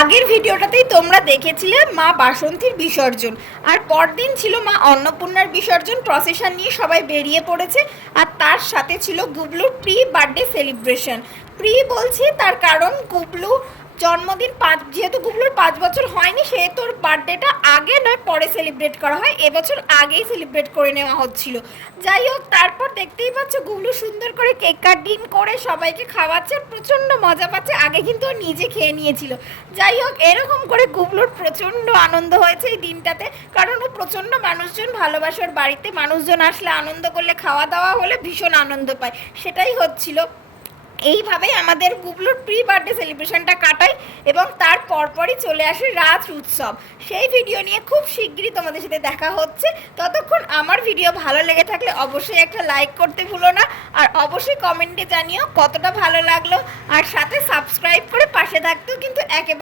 আগের ভিডিওটাতেই তোমরা দেখেছিলে মা বাসন্তীর বিসর্জন, আর পরদিন ছিল মা অন্নপূর্ণার বিসর্জন। প্রসেশন নিয়ে সবাই বেরিয়ে পড়েছে, আর তার সাথে ছিল গুবলুর প্রি বার্থডে সেলিব্রেশন। প্রি বলছি তার কারণ গুবলু জন্মদিন যেহেতু গুবলুর 5 বছর হয়নি, সেহেতু ওর বার্থডেটা আগে নয় পরে সেলিব্রেট করা হয়, এবছর আগেই সেলিব্রেট করে নেওয়া হচ্ছিল। যাই হোক, তারপর দেখতেই পাচ্ছ গুবলু সুন্দর করে কেক কাটিং করে সবাইকে খাওয়াচ্ছে, প্রচণ্ড মজা পাচ্ছে। আগে কিন্তু ও নিজে খেয়ে নিয়েছিল। যাই হোক, এরকম করে গুবলুর প্রচণ্ড আনন্দ হয়েছে এই দিনটাতে, কারণ ও প্রচণ্ড মানুষজন ভালোবাসে। ওর বাড়িতে মানুষজন আসলে, আনন্দ করলে, খাওয়া দাওয়া হলে ভীষণ আনন্দ পায়, সেটাই হচ্ছিল। এইভাবেই আমাদের গুবলুর প্রি বার্থডে সেলিব্রেশনটা কাটাই, এবং তার পরপরই চলে আসে রাজ উৎসব। সেই ভিডিও নিয়ে খুব শিগগিরই তোমাদের সাথে দেখা হচ্ছে। ততক্ষণ আমার ভিডিও ভালো লেগে থাকলে অবশ্যই একটা লাইক করতে ভুলো না, আর অবশ্যই কমেন্টে জানিও কতটা ভালো লাগলো, আর সাথে সাবস্ক্রাইব করে পাশে থাকতেও কিন্তু একেবারে